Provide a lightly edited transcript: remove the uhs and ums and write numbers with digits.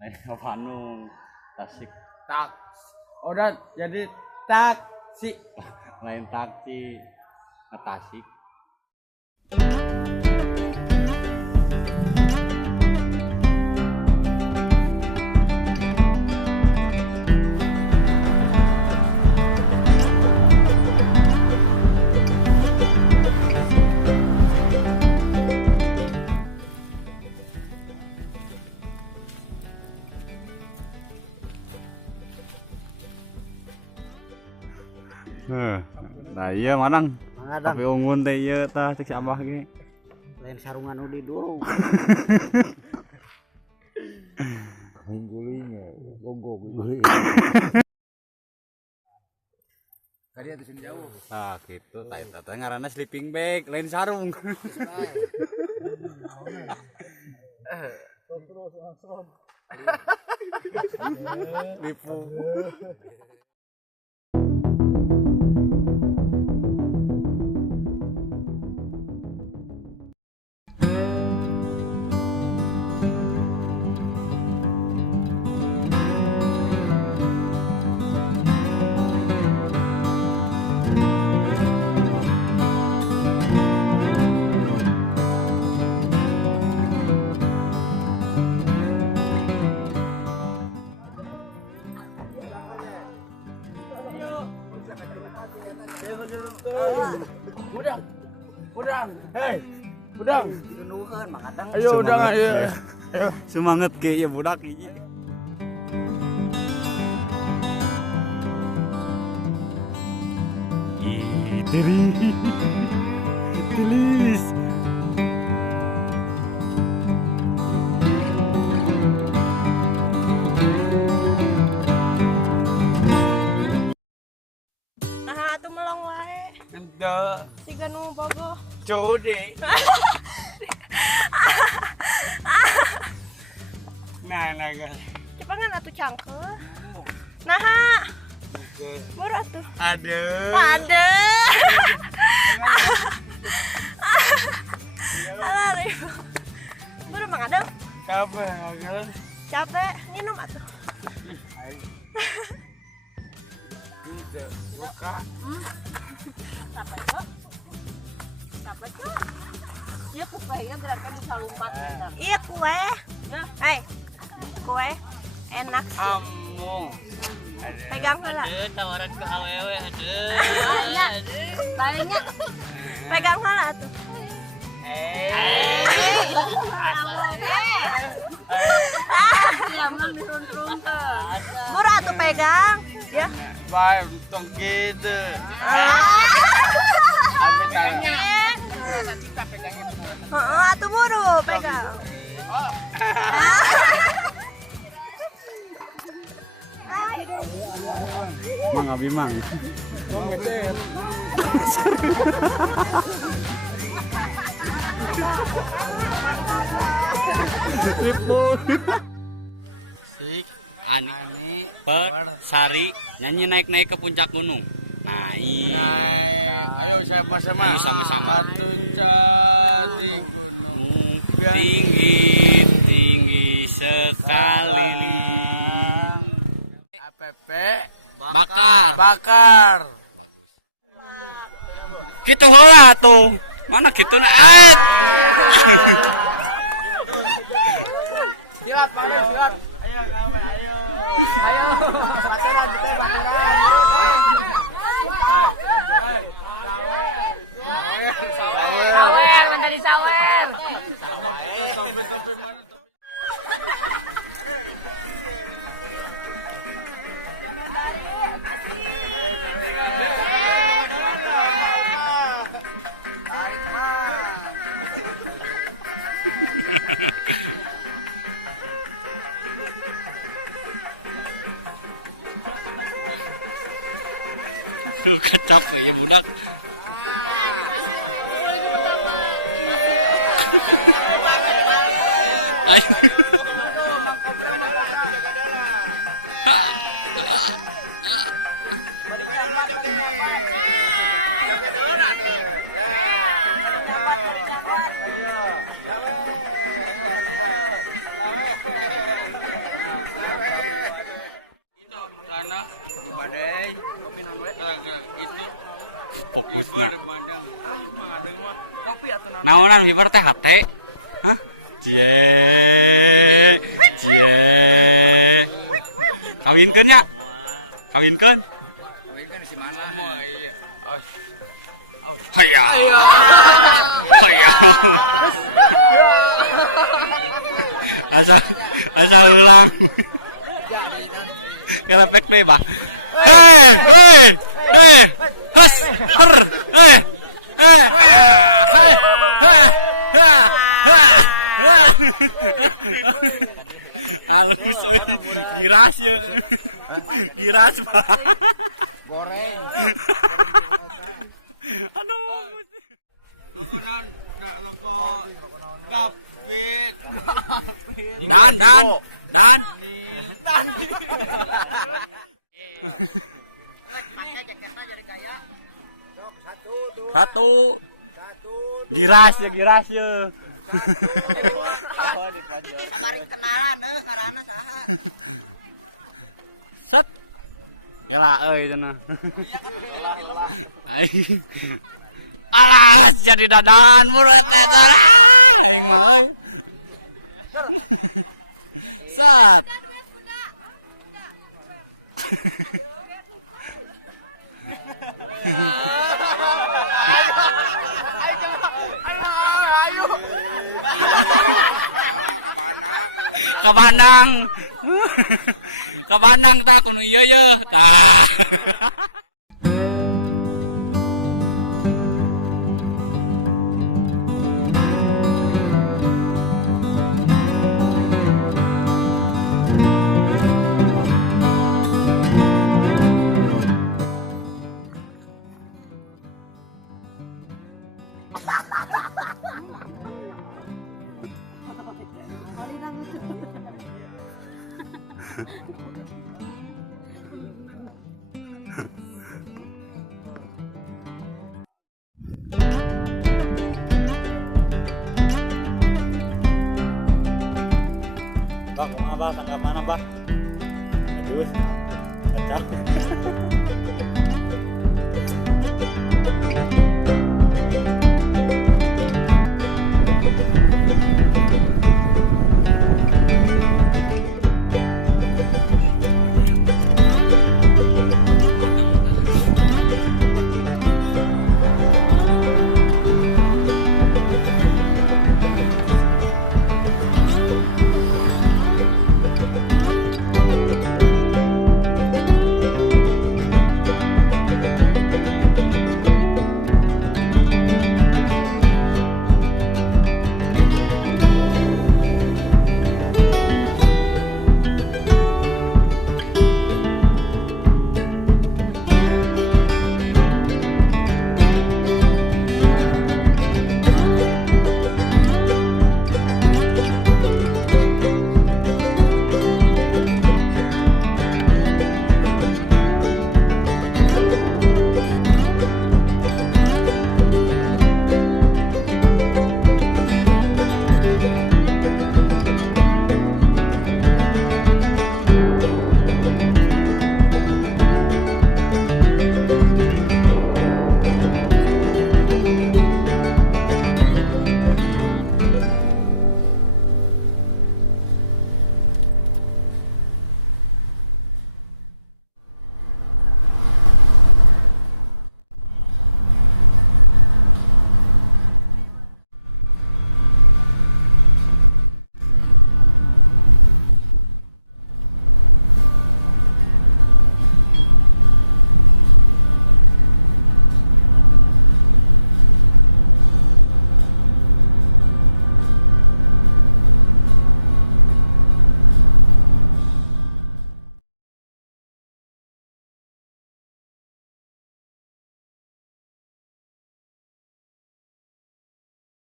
Lain ke Bandung, Tasik. Tak. Udah jadi taksi. Lain taksi ke Tasik. Nah iya manang. Tapi ungun teh ieu tah cek si Abah ge. Lain sarungan udi dulu. Guling-guling guling. Tadi atuh sini jauh. Nah gitu tah eta teh ngaranna sleeping bag lain sarung. Lipu. Udang. Hei. Udang. Nuhun Mang Adang. Ayo udang ayo. Semangat ke ya budak ieu. Tulis. Nah, atuh melong wae. Ente. Siga nu bogoh. Code. Nah, guys. Cepangan atuh cangkeh. Nah, baru atuh. Aduh. Aduh. Alah, Ribu. Baru Mang Adang. Kabar, guys. Capek, minum atuh. Gitu. Buka. Capek kok. Capek kok. Iya kuenya berarti bisa lompat. Iya kue. Hei. Kue enak sih. Amung. Pegang heula. Tawaran ke awewe aduh. Banyak. Banyak. Pegang heula atuh. Jangan diruntrunkan. Murah atuh pegang. Ya. Baik, tong gitu. Heeh, atuh buru pegang. Mang abi mang. Lipu. Ani per Sari nyanyi naik-naik ke puncak gunung. Naik. Ayo sama-sama. Ayo sama-sama. Tinggi, tinggi sekali. APP bakar. Gitu heula tuh. Mana gitu na? Silat, Pak, silat. Ayo, ayo. Ayo, baturan kita baturan. Sawer, menjadi sawer. Kecap ya budak. Kawinkeun nya. Kawinkeun. Kawinkeun si mana? Hayya. Hayya. Asa ulang. Jadi nanti. Ngelepek deh, Pak. Giras ya. Giras, Pak. Goreng. Dan. Satu. Giras ya. Bari kenalan karana saha. Set. Yalah euy cenah. Alah, jadi dadan murid eta. Sat. Ayo. Kabandang. Kabandang tah kudu ieu ye. Tah. Bang, kumaha Bang? Tanggapan apa? Aduh, kacau.